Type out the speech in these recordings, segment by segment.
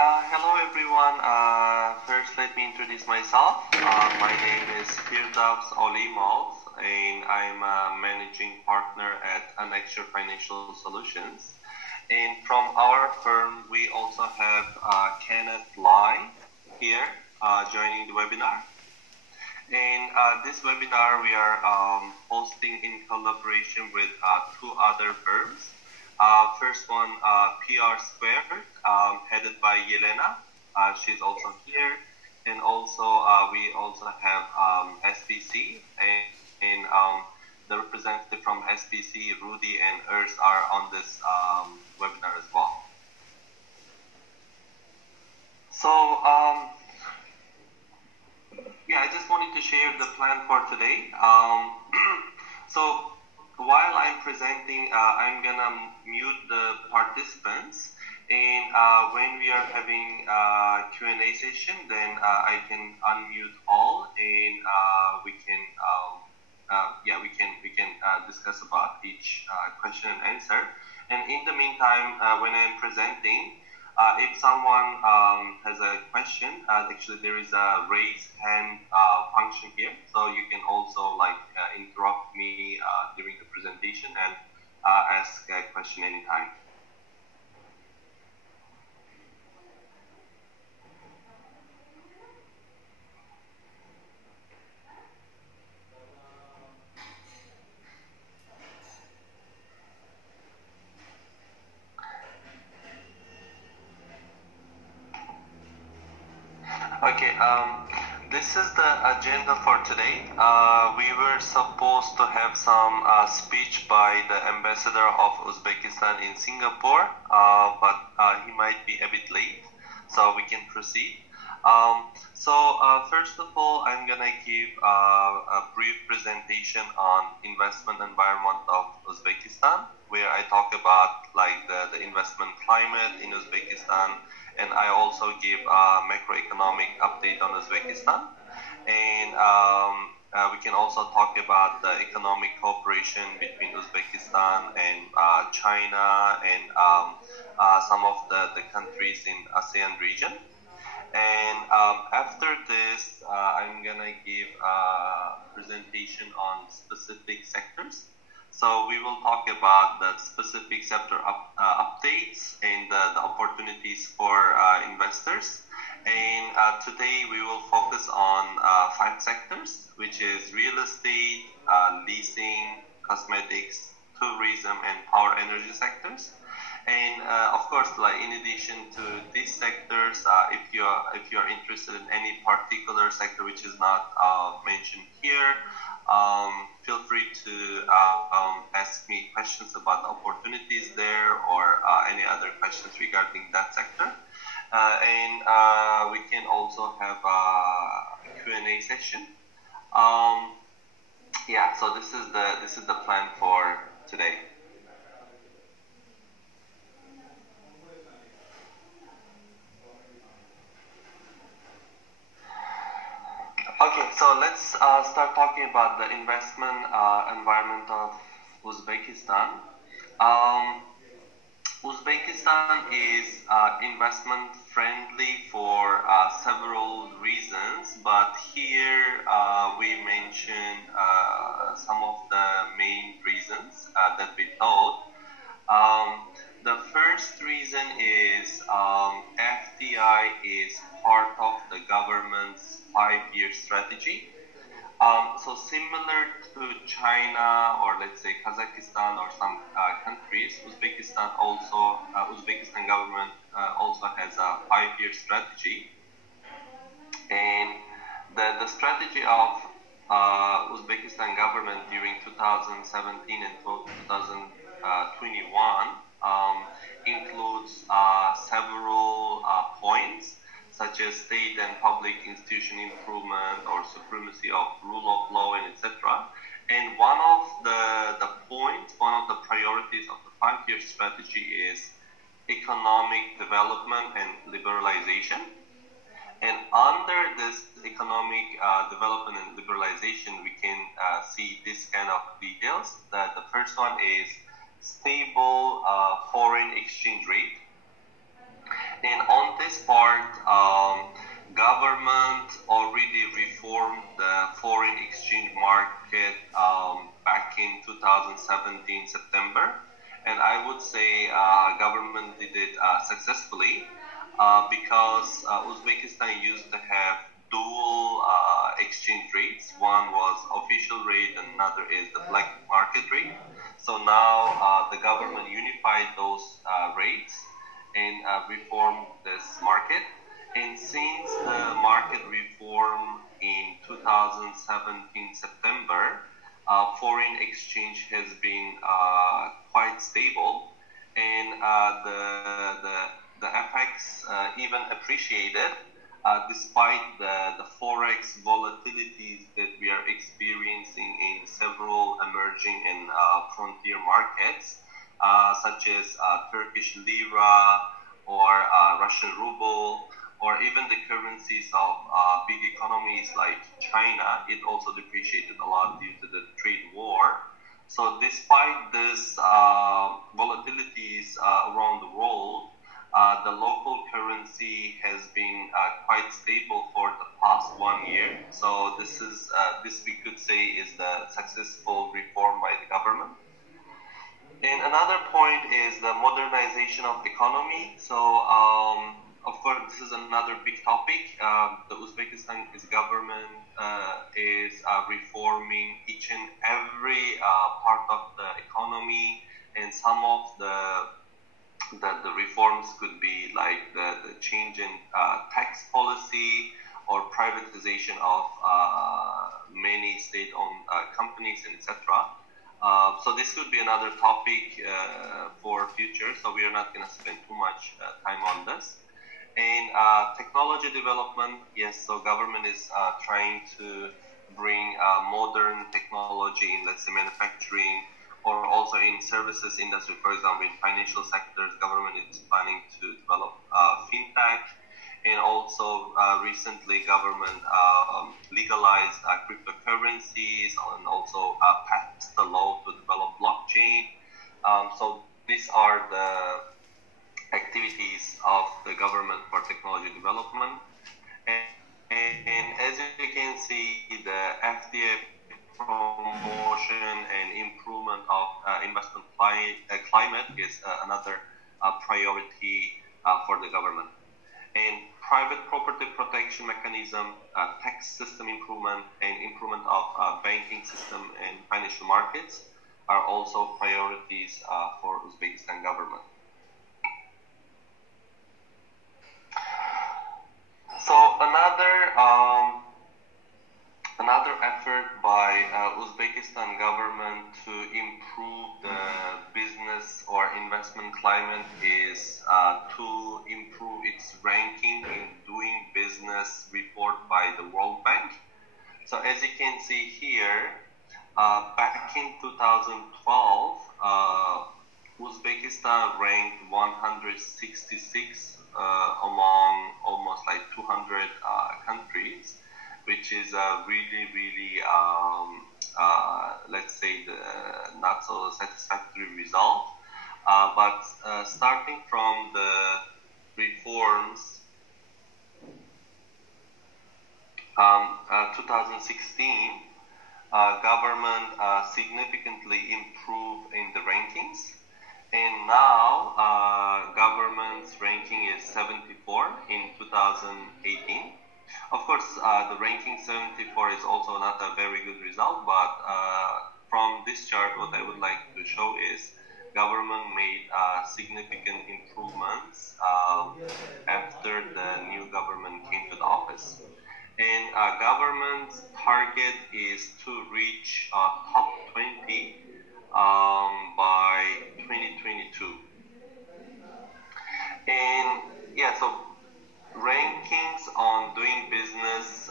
Hello everyone. First, let me introduce myself. My name is Firdavs Olimov, and I'm a managing partner at Untitled Financial Solutions. And from our firm, we also have Kenneth Lai here joining the webinar. And this webinar we are hosting in collaboration with two other firms. First one, PR Squared, headed by Yelena. She's also here. And also, we also have SBC, and the representative from SBC, Rudy and Urs, are on this webinar as well. So, yeah, I just wanted to share the plan for today. So, while I'm presenting, I'm gonna mute the participants, and when we are having Q&A session, then I can unmute all, and we can discuss about each question and answer. And in the meantime, when I'm presenting, if someone has a question, actually there is a raise hand function here, so you can also interrupt me during the presentation and ask a question anytime. Okay, this is the agenda for today. We were supposed to have some speech by the ambassador of Uzbekistan in Singapore, but he might be a bit late, so we can proceed. First of all, I'm gonna give a brief presentation on investment environment of Uzbekistan, where I talk about the investment climate in Uzbekistan, and I also give a macroeconomic update on Uzbekistan. And we can also talk about the economic cooperation between Uzbekistan and China and some of the countries in ASEAN region. And after this, I'm gonna give a presentation on specific sectors. So we will talk about the specific sector updates and the opportunities for investors. And today we will focus on 5 sectors, which is real estate, leasing, cosmetics, tourism, and power energy sectors. And of course, in addition to these sectors, if you're interested in any particular sector which is not mentioned here, feel free to ask me questions about the opportunities there or any other questions regarding that sector. And we can also have a Q&A session. So this is the plan for today. Okay, so let's start talking about the investment environment of Uzbekistan. Uzbekistan is investment friendly for several reasons, but here we mention some of the main reasons that we thought. The first reason is FDI is part of the government's 5-year strategy. So similar to China or let's say Kazakhstan or some countries, Uzbekistan government also has a 5-year strategy. And the strategy of Uzbekistan government during 2017 and 2021 includes several points, such as state and public institution improvement or supremacy of rule of law, and etc. And one of the priorities of the 5-year strategy is economic development and liberalization. And under this economic development and liberalization, we can see this kind of details. The first one is stable foreign exchange rate. And on this part, government already reformed the foreign exchange market back in 2017 September, and I would say government did it successfully because Uzbekistan used to have dual exchange rates. One was official rate, and another is the black market rate. So now the government unified those rates and reform this market. And since the market reform in 2017 September, foreign exchange has been quite stable, and the FX even appreciated despite the forex volatilities that we are experiencing in several emerging and frontier markets, such as Turkish lira or Russian ruble, or even the currencies of big economies like China. It also depreciated a lot due to the trade war. So despite this volatilities around the world, the local currency has been quite stable for the past 1 year. So this we could say is the successful reform by the government. And another point is the modernization of economy. So of course, this is another big topic. The Uzbekistan government is reforming each and every part of the economy, and some of the reforms could be like the change in tax policy or privatization of many state-owned companies, and etc. So this could be another topic for future. So we are not going to spend too much time on this. And technology development, yes, so government is trying to bring modern technology in, let's say, manufacturing, or also in services industry. For example, in financial sectors, government is planning to develop fintech. And also recently government legalized cryptocurrencies, and also passed the law to develop blockchain. So these are the activities of the government for technology development. And as you can see, the FDI promotion and improvement of investment climate is another priority for the government. And private property protection mechanism, tax system improvement, and improvement of banking system and financial markets are also priorities for Uzbekistan government. So another effort by Uzbekistan government to improve the business or investment climate is to improve its ranking in doing business report by the World Bank. So as you can see here, back in 2012, Uzbekistan ranked 166 among almost like 200 countries, which is a really, let's say, not so satisfactory result. But starting from the reforms, 2016, government significantly improved in the rankings. And now government's ranking is 74 in 2018. Of course, the ranking 74 is also not a very good result, but from this chart, what I would like to show is government made significant improvements after the new government came to the office. And government's target is to reach top 20 by 2022. And yeah, so rankings on doing business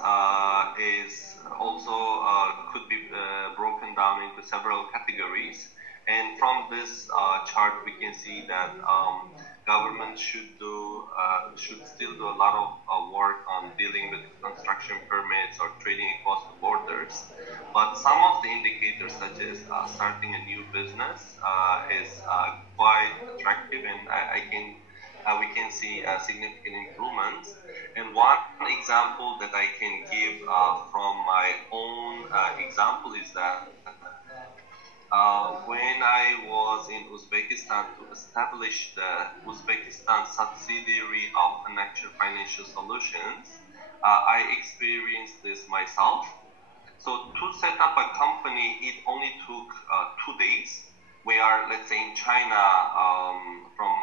is also could be broken down into several categories. And from this chart, we can see that government should still do a lot of work on dealing with construction permits or trading across the borders. But some of the indicators, such as starting a new business, is quite attractive, and I can we can see significant improvements. And one example that I can give from my own example is that when I was in Uzbekistan to establish the Uzbekistan subsidiary of Financial Solutions, I experienced this myself. So to set up a company, it only took 2 days, where, let's say in China, from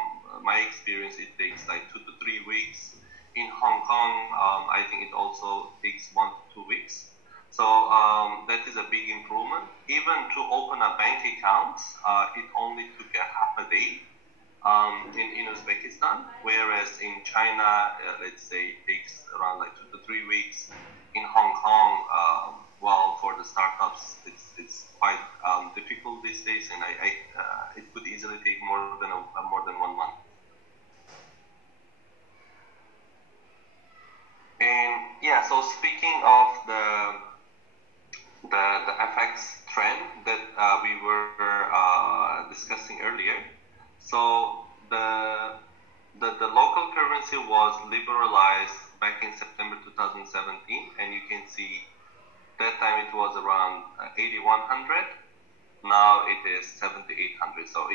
my experience, it takes like 2 to 3 weeks. In Hong Kong, I think it also takes 1 to 2 weeks. So that is a big improvement. Even to open a bank account, it only took a half a day in Uzbekistan, whereas in China, let's say it takes around like 2 to 3 weeks. In Hong Kong, well, for the startups, it's quite difficult these days, and it could easily take more than 1 month. And yeah, so speaking of the FX trend that we were discussing earlier. So the local currency was liberalized back in September 2017, and you can see that time it was around 8,100. Now it is 7,800. So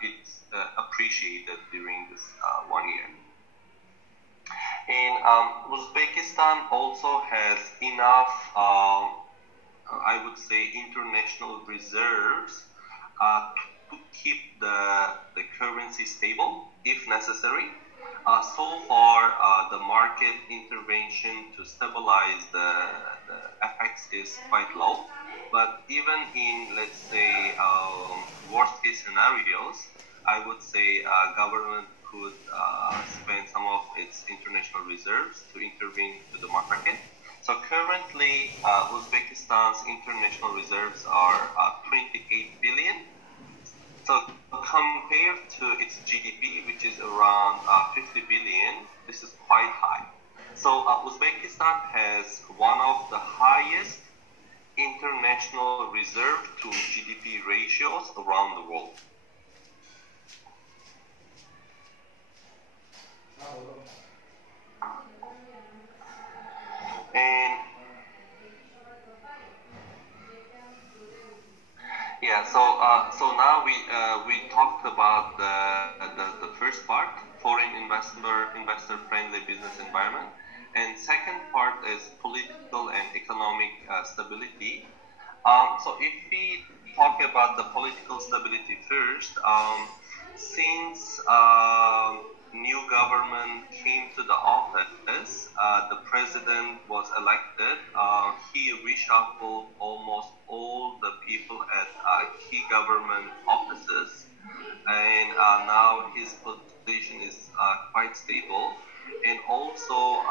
it's appreciated during this 1 year. And Uzbekistan also has enough, I would say, international reserves to keep the currency stable if necessary. So far, the market intervention to stabilize the FX is quite low. But even in, let's say, worst case scenarios, I would say government could spend some of its international reserves to intervene to the market. So currently, Uzbekistan's international reserves are 28 billion. So compared to its GDP, which is around 50 billion, this is quite high. So Uzbekistan has one of the highest international reserve to GDP ratios around the world. And yeah, so now we talked about the first part, foreign investor friendly business environment, and second part is political and economic stability. So if we talk about the political stability first, since new government came to the office, the president was elected, he reshuffled almost all the people at key government offices, and now his position is quite stable, and also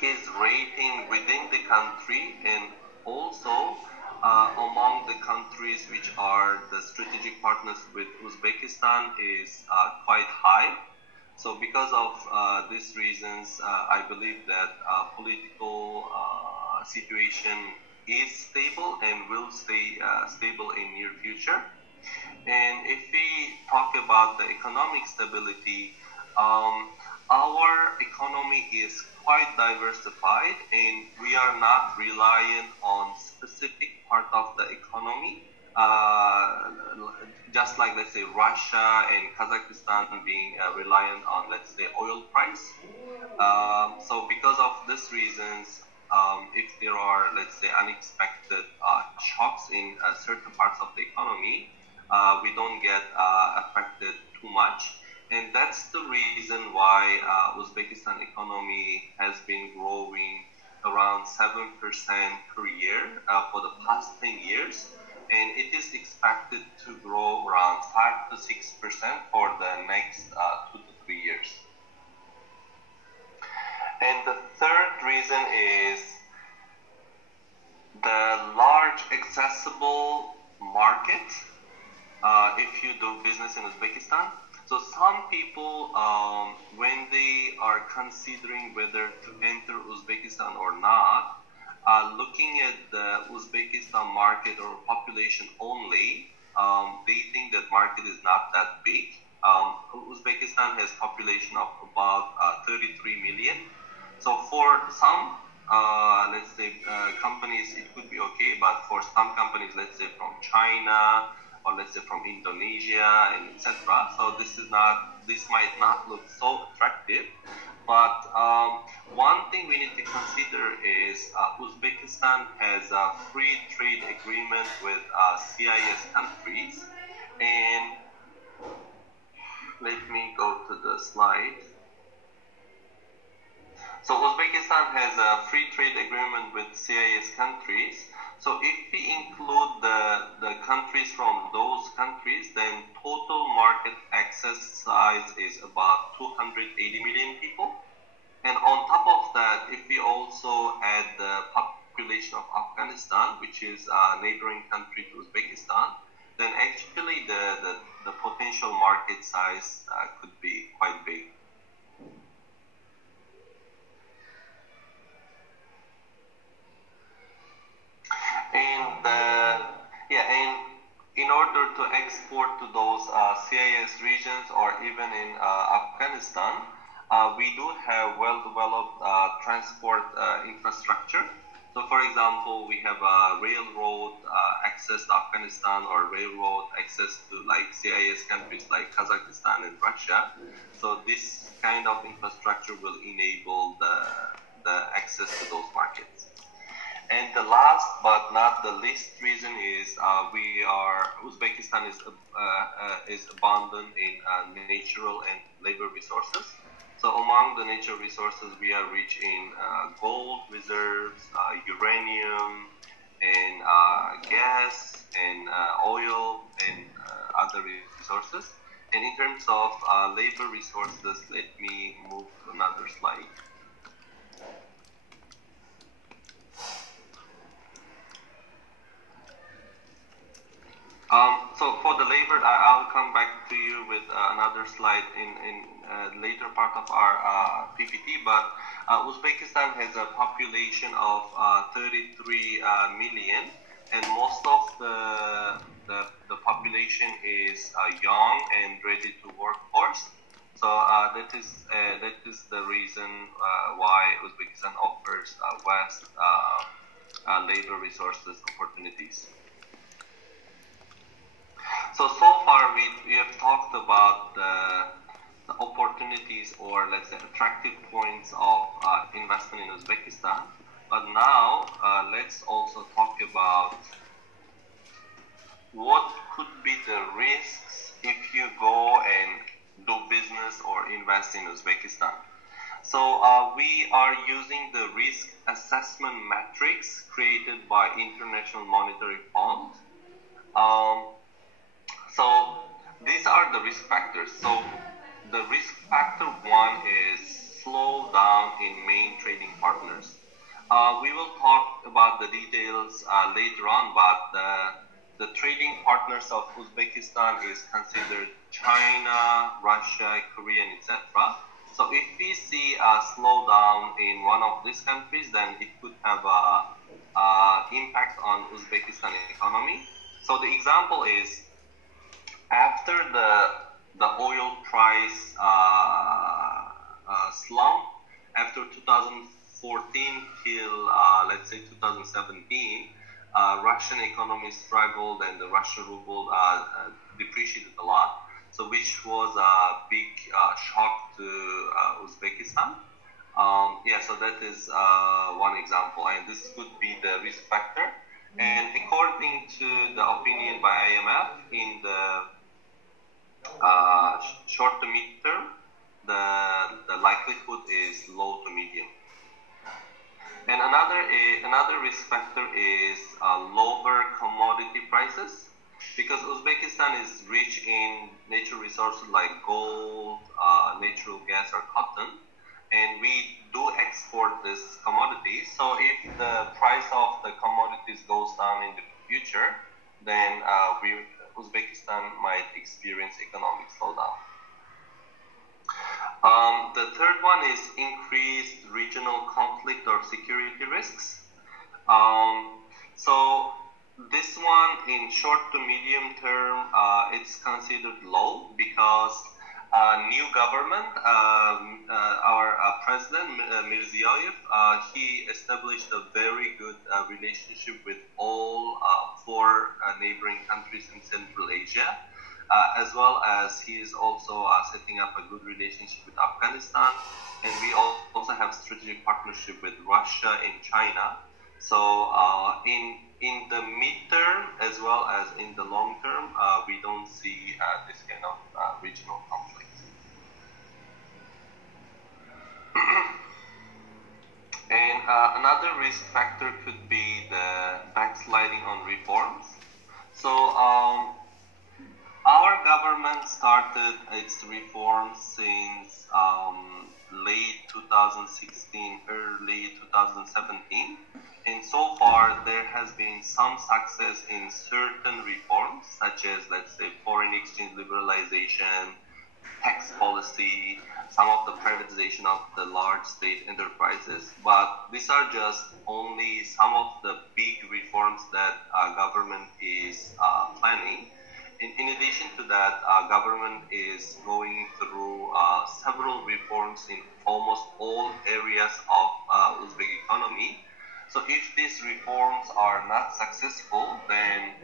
his rating within the country and also among the countries which are the strategic partners with Uzbekistan is quite high. So because of these reasons, I believe that political situation is stable and will stay stable in near future. And if we talk about the economic stability, our economy is quite diversified, and we are not reliant on specific part of the economy, just like, let's say, Russia and Kazakhstan being reliant on, let's say, oil price. So because of these reasons, if there are, let's say, unexpected shocks in certain parts of the economy, we don't get affected too much. And that's the reason why Uzbekistan economy has been growing around 7% per year for the past 10 years. And it is expected to grow around 5 to 6% for the next 2 to 3 years. And the third reason is the large accessible market if you do business in Uzbekistan. So some people, when they are considering whether to enter Uzbekistan or not, looking at the Uzbekistan market or population only, they think that market is not that big. Uzbekistan has population of about 33 million. So for some, let's say, companies, it could be okay, but for some companies, let's say from China or let's say from Indonesia and etc. So this might not look so attractive. But one thing we need to consider is Uzbekistan has a free trade agreement with CIS countries, and let me go to the slide. So Uzbekistan has a free trade agreement with CIS countries. So if we include the countries from those countries, then total market access size is about 280 million people. And on top of that, if we also add the population of Afghanistan, which is a neighboring country to Uzbekistan, then actually the potential market size could be quite big. And in order to export to those CIS regions or even in Afghanistan, we do have well-developed transport infrastructure. So, for example, we have railroad access to Afghanistan or railroad access to like CIS countries like Kazakhstan and Russia. So this kind of infrastructure will enable the access to those markets. And the last but not the least reason is Uzbekistan is abundant in natural and labor resources. So among the natural resources, we are rich in gold reserves, uranium, and gas, and oil, and other resources. And in terms of labor resources, let me move to another slide. So for the labor, I'll come back to you with another slide in later part of our PPT, but Uzbekistan has a population of 33 million, and most of the population is young and ready to workforce. So that is the reason why Uzbekistan offers vast labor resources opportunities. So far we have talked about the opportunities or let's say attractive points of investment in Uzbekistan. But now let's also talk about what could be the risks if you go and do business or invest in Uzbekistan. So we are using the risk assessment matrix created by International Monetary Fund. So these are the risk factors. So the risk factor one is slow down in main trading partners. We will talk about the details later on, but the trading partners of Uzbekistan is considered China, Russia, Korea, etc. So if we see a slowdown in one of these countries, then it could have an impact on Uzbekistan economy. So the example is after the oil price slump after 2014 till let's say 2017, Russian economy struggled and the Russian ruble depreciated a lot. So which was a big shock to Uzbekistan. So that is one example, and this could be the risk factor. And according to the opinion by IMF, in the short to mid term, the likelihood is low to medium. And another risk factor is lower commodity prices, because Uzbekistan is rich in natural resources like gold, natural gas, or cotton, and we do export this commodity. So if the price of the commodities goes down in the future, then Uzbekistan might experience economic slowdown. The third one is increased regional conflict or security risks. So this one in short to medium term, it's considered low because new government, our president, Mirziyoyev, he established a very good relationship with all four neighboring countries in Central Asia, as well as he is also setting up a good relationship with Afghanistan, and we also have strategic partnership with Russia and China. So in the midterm as well as in the long term, we don't see this kind of regional conflict. And another risk factor could be the backsliding on reforms. So our government started its reforms since late 2016, early 2017. And so far, there has been some success in certain reforms, such as, let's say, foreign exchange liberalization, tax policy, some of the privatization of the large state enterprises. But these are just only some of the big reforms that government is planning. In addition to that, government is going through several reforms in almost all areas of Uzbek economy. So if these reforms are not successful, then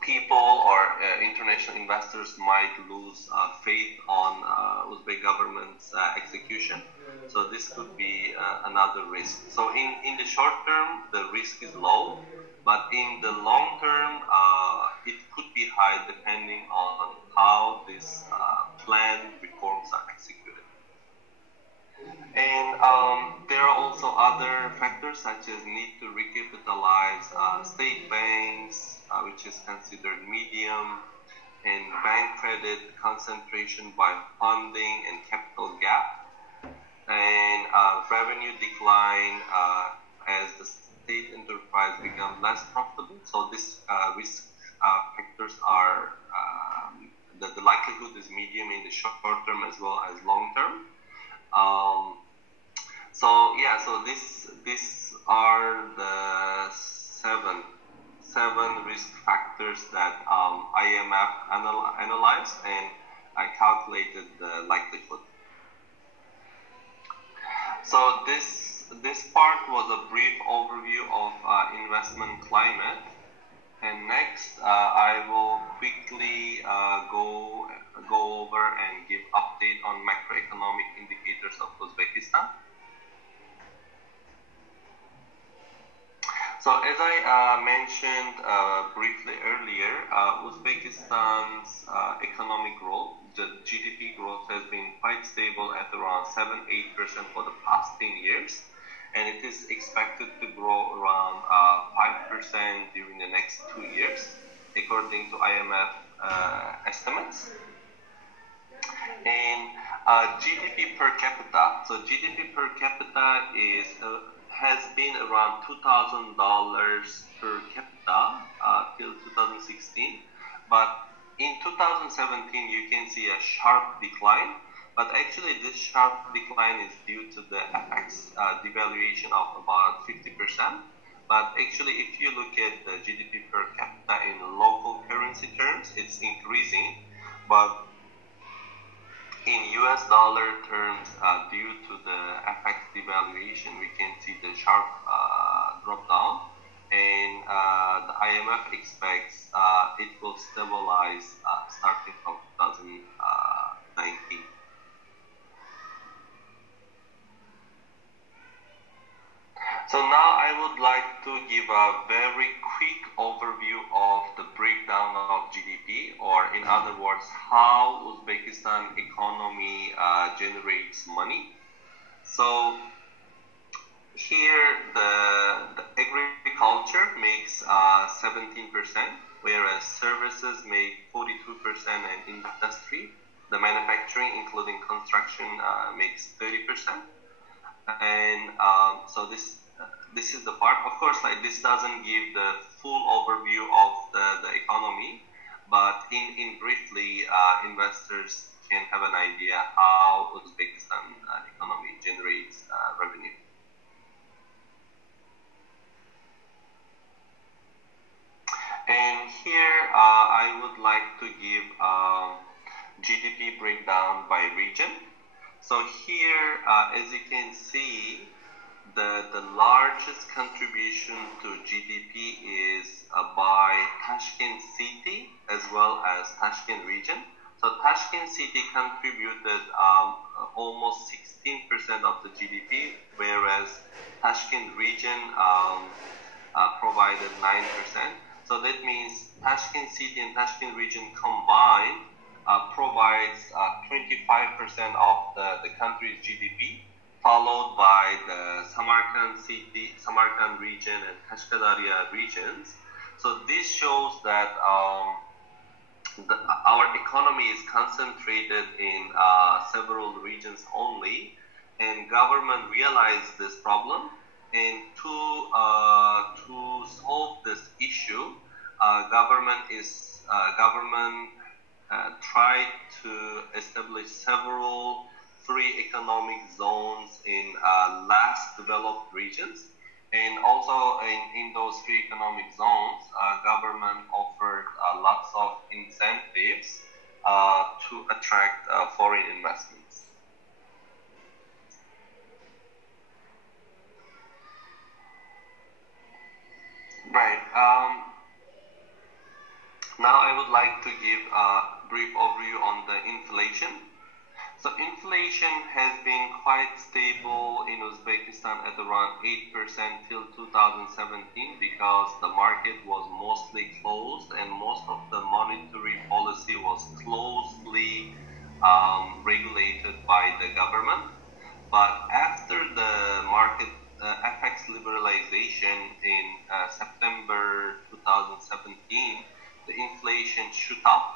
people or international investors might lose faith on Uzbek government's execution. So this could be another risk. So in the short term, the risk is low, but in the long term, it could be high depending on how these planned reforms are executed. And there are also other factors such as need to recapitalize state banks, which is considered medium, and bank credit concentration by funding and capital gap, and revenue decline as the state enterprise become less profitable. So these risk factors are, the likelihood is medium in the short term as well as long term. So these are the seven risk factors that IMF analyzed, and I calculated the likelihood. So this part was a brief overview of investment climate, and next I will quickly go over and give update on macroeconomic indicators of Uzbekistan. So as I mentioned briefly earlier, Uzbekistan's economic growth, the GDP growth has been quite stable at around 7-8% for the past 10 years, and it is expected to grow around 5% during the next 2 years, according to IMF estimates. And GDP per capita. So GDP per capita has been around $2,000 per capita till 2016, but in 2017 you can see a sharp decline. But actually, this sharp decline is due to the FX devaluation of about 50%. But actually, if you look at the GDP per capita in local currency terms, it's increasing. But in US dollar terms, due to the FX devaluation, we can see the sharp drop down. And the IMF expects it will stabilize starting from 2019. So now I would like to give a very quick overview of the breakdown of GDP, or in other words, how Uzbekistan economy generates money. So here the agriculture makes 17%, whereas services make 42%, and industry, the manufacturing including construction, makes 30%. And so this is the part. Of course, like, this doesn't give the full overview of the economy, but in briefly, investors can have an idea how Uzbekistan economy generates revenue. And here I would like to give So here, as you can see, the largest contribution to GDP is by Tashkent city as well as Tashkent region. So Tashkent city contributed almost 16% of the GDP, whereas Tashkent region provided 9%. So that means Tashkent city and Tashkent region combined provides 25% of the country's GDP, followed by the Samarkand city, Samarkand region, and Kashkadaria regions. So this shows that our economy is concentrated in several regions only, and government realized this problem. And to solve this issue, government tried to establish several free economic zones in less developed regions. And also in those free economic zones, government offered lots of incentives to attract foreign investments. Right. Now I would like to give a brief overview on the inflation. So inflation has been quite stable in Uzbekistan at around 8% till 2017 because the market was mostly closed and most of the monetary policy was closely regulated by the government. But after the market FX liberalization in September 2017, the inflation shot up.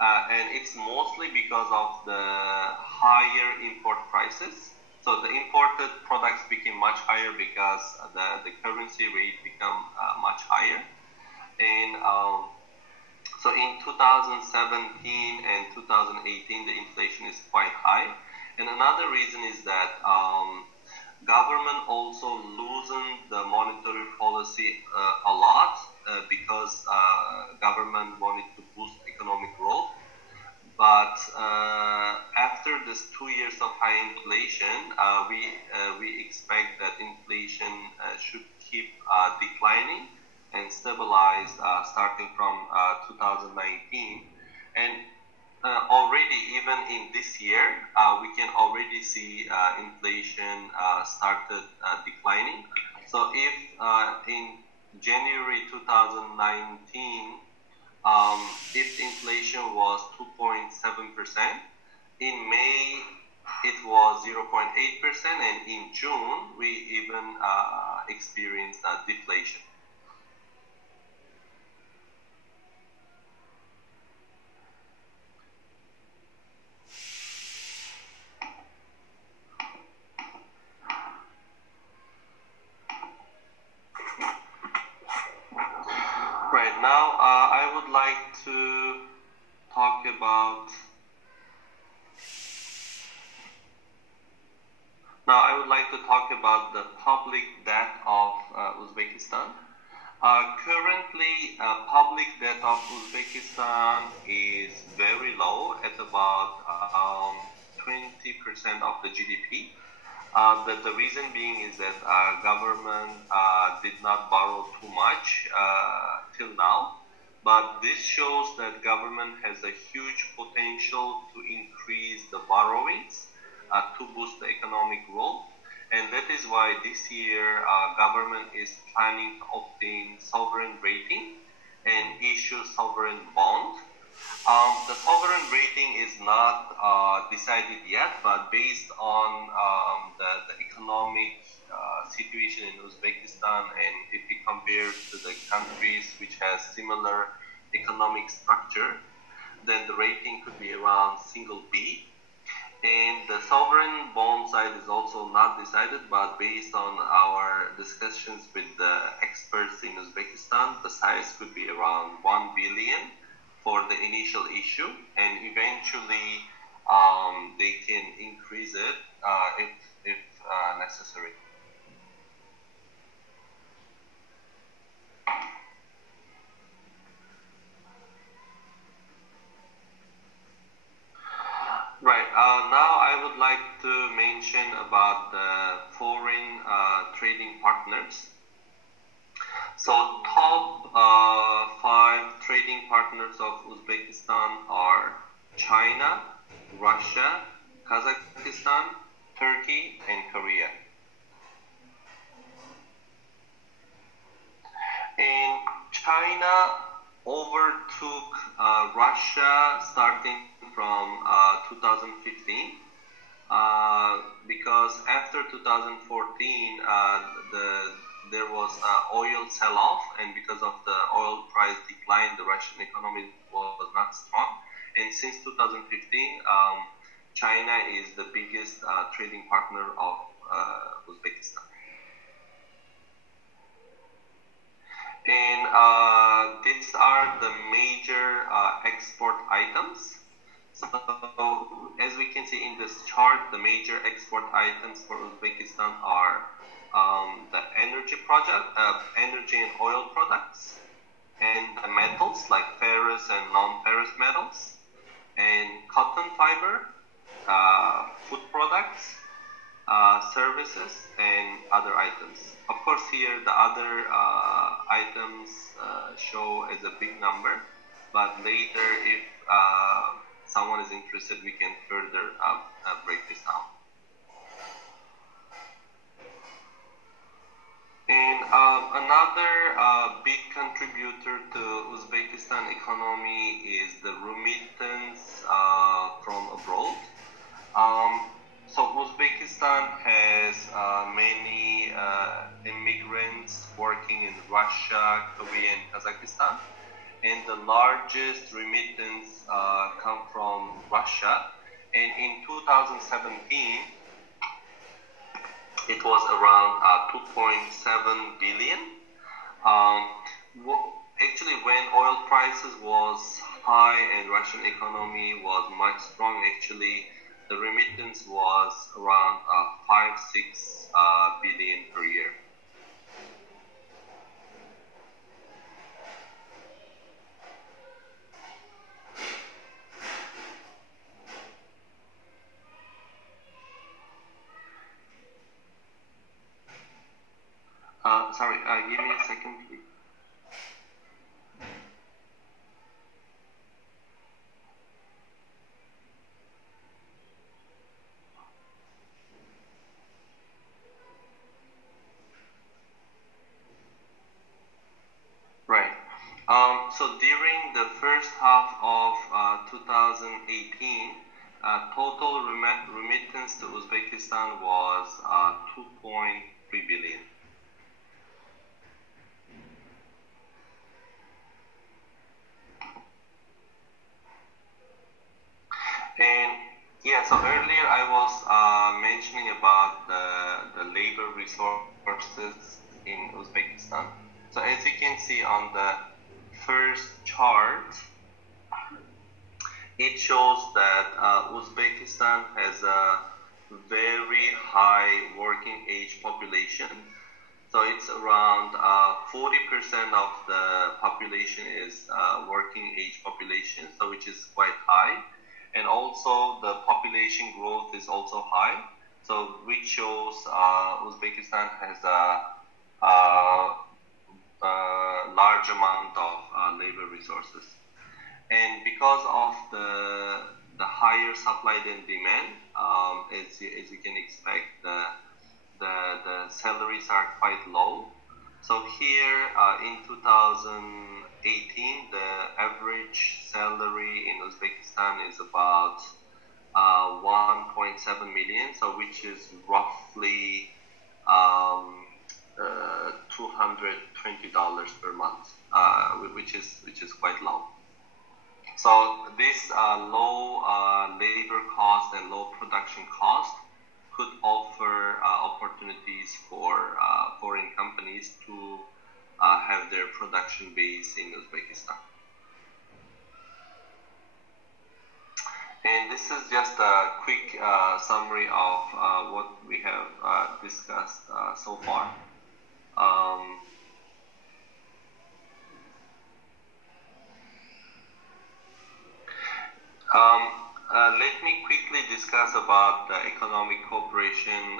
And it's mostly because of the higher import prices. So the imported products became much higher because the currency rate became much higher. And so in 2017 and 2018, the inflation is quite high. And another reason is that government also loosened the monetary policy a lot because government wanted to boost economic growth. But after this 2 years of high inflation, we expect that inflation should keep declining and stabilize starting from 2019. And already, even in this year, we can already see inflation started declining. So if in January 2019, if inflation was 2.7%, in May it was 0.8%, and in June we even experienced deflation. Now, I would like to talk about. The public debt of Uzbekistan. Currently, public debt of Uzbekistan is very low at about 20% of the GDP. The reason being is that government did not borrow too much till now, but this shows that government has a huge potential to increase the borrowings to boost the economic growth, and that is why this year government is planning to obtain sovereign rating and issue sovereign bond. The sovereign rating is not decided yet, but based on the economic situation in Uzbekistan, and if we compare to the countries which has similar economic structure, then the rating could be around single B. And the sovereign bond side is also not decided, but based on our discussions with the experts in Uzbekistan, the size could be around 1 billion for the initial issue, and eventually they can increase it if necessary. Right. Now I would like to mention about the foreign trading partners. So top 5 trading partners of Uzbekistan are China, Russia, Kazakhstan, Turkey, and Korea. And China overtook Russia starting from 2015 because after 2014 there was oil sell-off, and because of the oil price decline, the Russian economy was not strong. And since 2015, China is the biggest trading partner of Uzbekistan. And these are the major export items. So as we can see in this chart, the major export items for Uzbekistan are the energy and oil products, and the metals like ferrous and non-ferrous metals, and cotton fiber, food products, services, and other items. Of course, here the other items show as a big number, but later if someone is interested, we can further break this down. And another big contributor to Uzbekistan economy is the remittance from abroad. So Uzbekistan has many immigrants working in Russia, Korea, and Kazakhstan, and the largest remittance come from Russia. And in 2017, it was around 2.7 billion. Actually, when oil prices was high and Russian economy was much strong, actually the remittance was around 5-6 billion per year. Sorry, give me a second, please. Right. So during the first half of 2018, total remittance to Uzbekistan was 2.3 billion. And yeah, so earlier I was mentioning about the labor resources in Uzbekistan. So as you can see on the first chart, it shows that Uzbekistan has a very high working age population. So it's around 40% of the population is working age population, so which is quite high. And also the population growth is also high, so which shows Uzbekistan has a large amount of labor resources. And because of the higher supply than demand, as you can expect, the salaries are quite low. So here in 2018, the average salary in Uzbekistan is about 1.7 million, so which is roughly $220 per month, which is quite low. So this low labor cost and low production cost could offer opportunities for foreign companies to have their production base in Uzbekistan. And this is just a quick summary of what we have discussed so far. Let me quickly discuss about the economic cooperation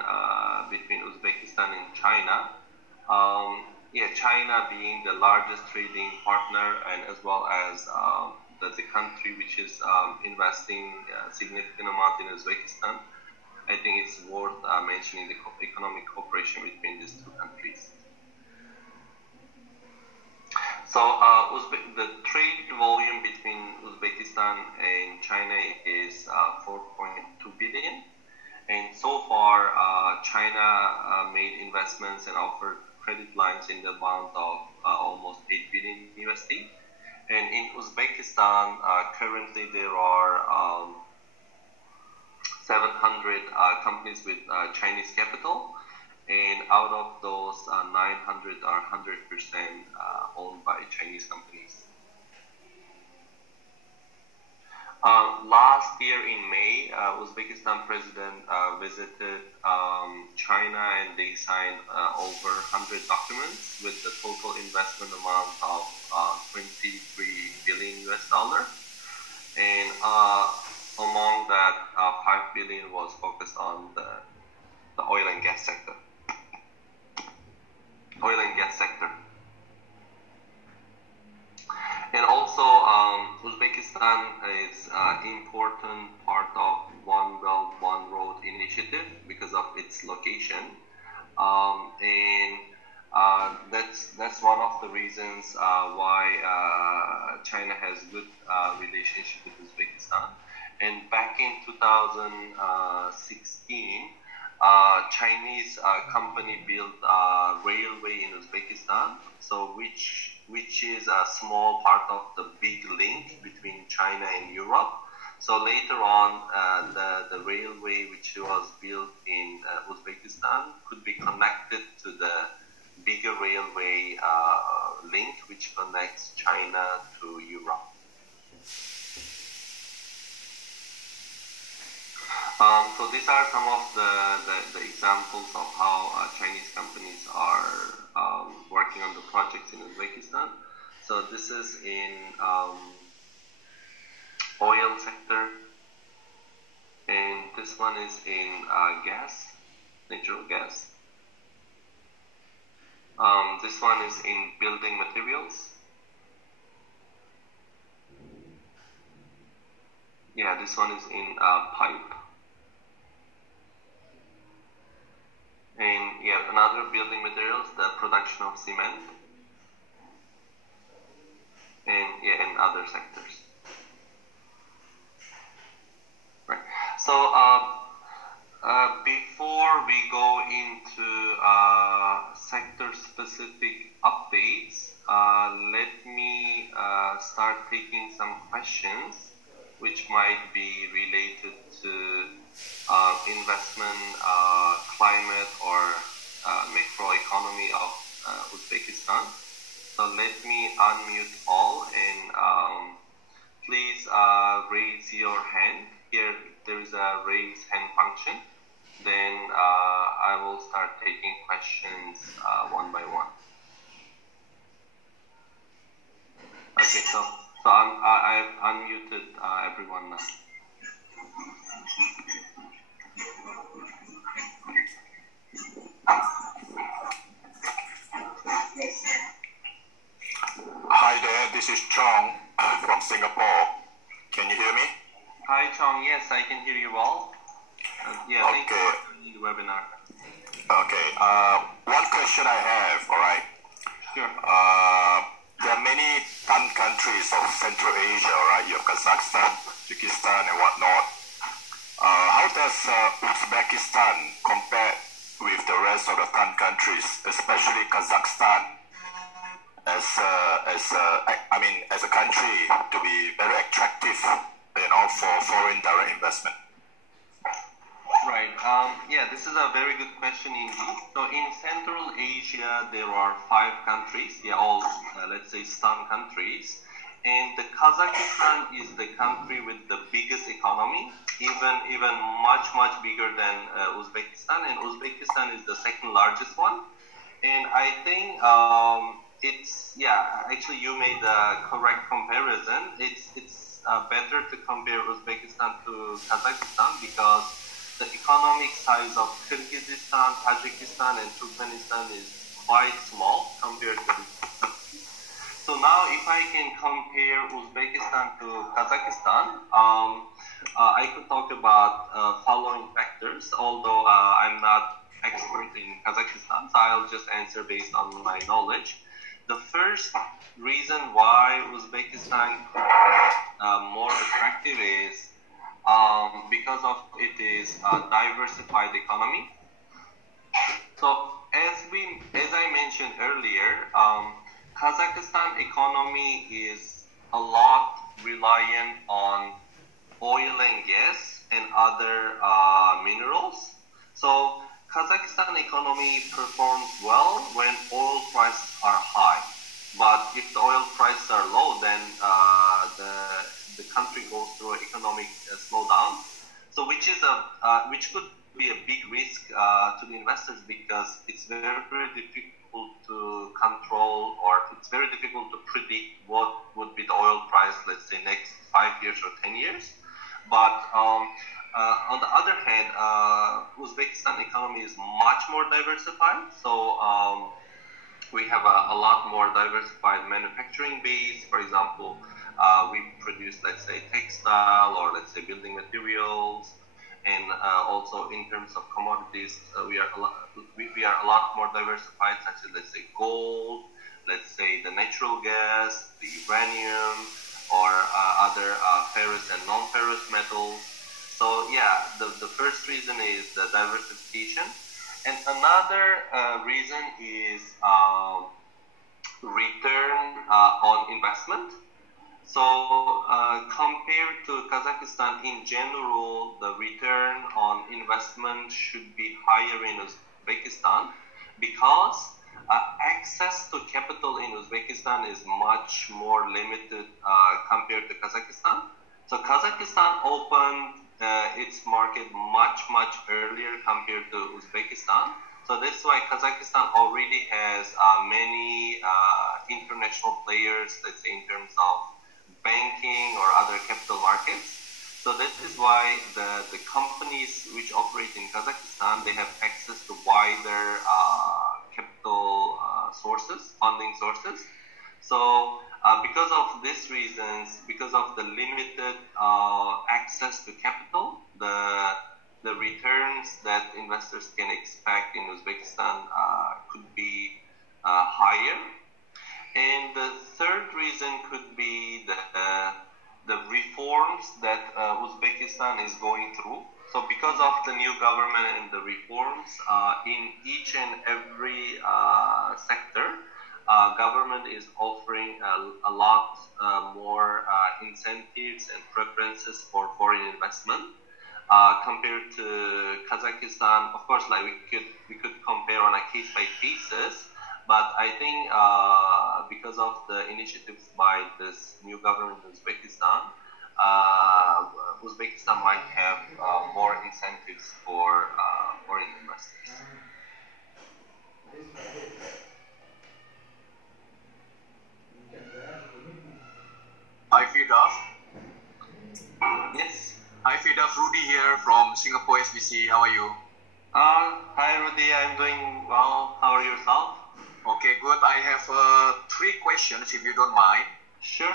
between Uzbekistan and China. China being the largest trading partner and as well as the country which is investing a significant amount in Uzbekistan, I think it's worth mentioning the economic cooperation between these two countries. So the trade volume between Uzbekistan and China is 4.2 billion. And so far, China made investments and offered credit lines in the amount of almost 8 billion USD. And in Uzbekistan, currently there are 700 companies with Chinese capital. And out of those, 900 are 100% owned by Chinese companies. Last year in May, Uzbekistan president visited China and they signed over 100 documents with the total investment amount of 23 billion US dollar. And among that, 5 billion was focused on the oil and gas sector. And also, Uzbekistan is an important part of One Belt, One Road initiative because of its location. That's one of the reasons why China has good relationship with Uzbekistan. And back in 2016, Chinese company built a railway in Uzbekistan, so which is a small part of the big link between China and Europe. So later on, the railway which was built in Uzbekistan could be connected to the bigger railway link which connects China to Europe. So these are some of the examples of how Chinese companies are working on the projects in Uzbekistan. So this is in oil sector, and this one is in gas, natural gas. This one is in building materials. Yeah, this one is in pipe. And yeah, another building materials, the production of cement. And yeah, in other sectors. Right. So before we go into sector-specific updates, let me start taking some questions which might be related to investment, climate, or macroeconomy of Uzbekistan. So let me unmute all and please raise your hand. Here there is a raise hand function. Then I will start taking questions one by one. Okay, so I've unmuted everyone now. Hi there, this is Chong from Singapore. Can you hear me? Hi Chong, yes, I can hear you well. Yeah, thank you for joining the webinar. Okay, one question I have, alright? Sure. There are many countries of Central Asia, right? You have Kazakhstan, Uzbekistan, and whatnot. How does Uzbekistan compare with the rest of the countries, especially Kazakhstan, as a country to be very attractive, for foreign direct investment? Right. Yeah, this is a very good question indeed. So in Central Asia, there are 5 countries. Yeah, all let's say Stan countries. And the Kazakhstan is the country with the biggest economy, even much bigger than Uzbekistan, and Uzbekistan is the second largest one. And I think actually you made a correct comparison. It's better to compare Uzbekistan to Kazakhstan because the economic size of Kyrgyzstan, Tajikistan, and Turkmenistan is quite small compared to this. So now if I can compare Uzbekistan to Kazakhstan, I could talk about following factors, although I'm not expert in Kazakhstan, so I'll just answer based on my knowledge. The first reason why Uzbekistan could be more attractive is because of it is a diversified economy. So as I mentioned earlier, Kazakhstan economy is a lot reliant on oil and gas and other minerals. So Kazakhstan economy performs well when oil prices are high. But if the oil prices are low, then the country goes through an economic slowdown. So which could be a big risk to the investors because it's very difficult to control, or it's very difficult to predict what would be the oil price, let's say next 5 years or 10 years. But on the other hand, Uzbekistan economy is much more diversified. So we have a lot more diversified manufacturing base. For example, we produce, let's say, textile or let's say building materials. And also in terms of commodities, we are a lot more diversified, such as, let's say, gold, let's say the natural gas, the uranium, or other ferrous and non-ferrous metals. So yeah, the first reason is the diversification. And another reason is return on investment. So compared to Kazakhstan in general, the return on investment should be higher in Uzbekistan because access to capital in Uzbekistan is much more limited compared to Kazakhstan. So Kazakhstan opened its market much earlier compared to Uzbekistan. So that's why Kazakhstan already has many international players, let's say in terms of banking or other capital markets. So that is why the companies which operate in Kazakhstan, they have access to wider capital sources, funding sources. So because of these reasons, because of the limited access to capital, the returns that investors can expect in Uzbekistan could be higher. And the third reason could be the reforms that Uzbekistan is going through. So because of the new government and the reforms in each and every sector, government is offering a lot more incentives and preferences for foreign investment compared to Kazakhstan. Of course, like we could compare on a case by cases. But I think because of the initiatives by this new government in Uzbekistan, Uzbekistan might have more incentives for foreign investors. Hi, Firdaus. Yes. Hi, Firdaus. Rudy here from Singapore SBC. How are you? Hi, Rudy. I'm doing well. How are yourself? Okay, good. I have 3 questions, if you don't mind. Sure.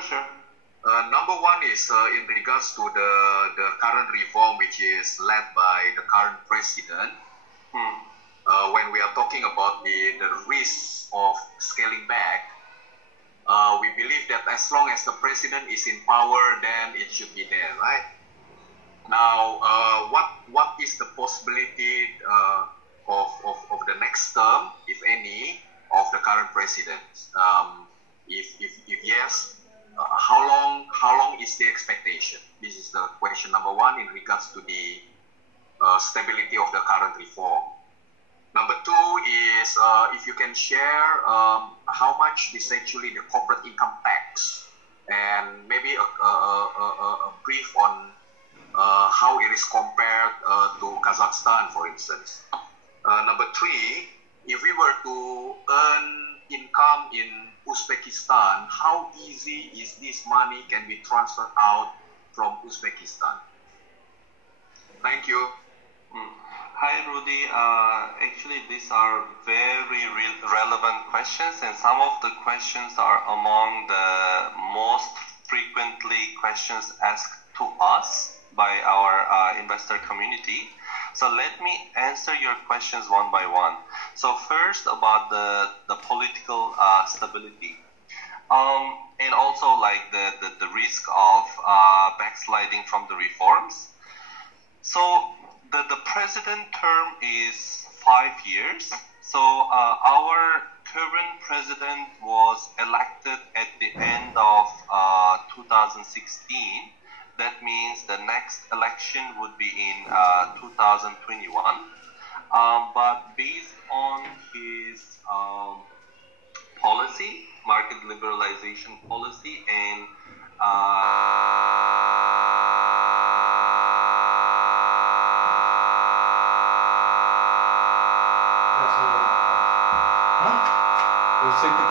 Number one is in regards to the current reform, which is led by the current president. When we are talking about the risks of scaling back, we believe that as long as the president is in power, then it should be there, right? Now, what is the possibility of the next term, if any, of the current president? If yes, how long is the expectation? This is the question number one in regards to the stability of the current reform. Number two is if you can share how much is actually the corporate income tax, and maybe a brief on how it is compared to Kazakhstan, for instance. Number three, if we were to earn income in Uzbekistan, how easy is this money can be transferred out from Uzbekistan? Thank you. Hi, Rudy. Actually, these are very relevant questions, and some of the questions are among the most frequently questions asked to us by our investor community. So let me answer your questions one by one. So first, about the political stability, and also like the risk of backsliding from the reforms. So the president term is 5 years. So our current president was elected at the end of 2016. That means the next election would be in 2021. But based on his policy, market liberalization policy, and Huh? We'll take the